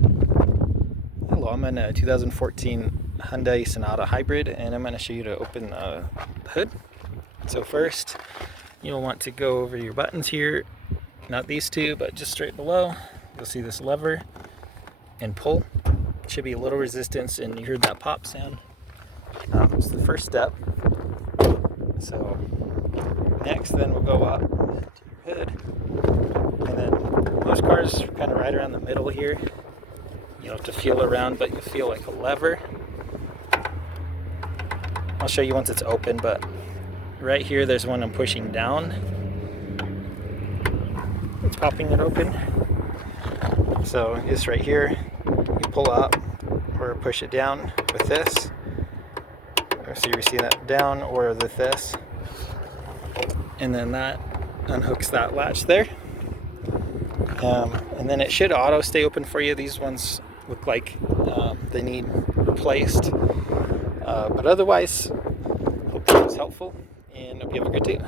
Hello, I'm in a 2014 Hyundai Sonata Hybrid, and I'm going to show you to open the hood. So first, you'll want to go over your buttons here, not these two, but just straight below. You'll see this lever and pull. Should be a little resistance, and you heard that pop sound. It's the first step. So next, then we'll go up to your hood, and then most cars are kind of right around the middle here. You have to feel around, but you feel like a lever. I'll show you once it's open, but right here there's one I'm pushing down. It's popping it open. So this right here, you pull up or push it down with this. So you see that down or with this. And then that unhooks that latch there. And then it should auto stay open for you. These ones look like they need replaced. But otherwise, hope that was helpful, and hope you have a good day.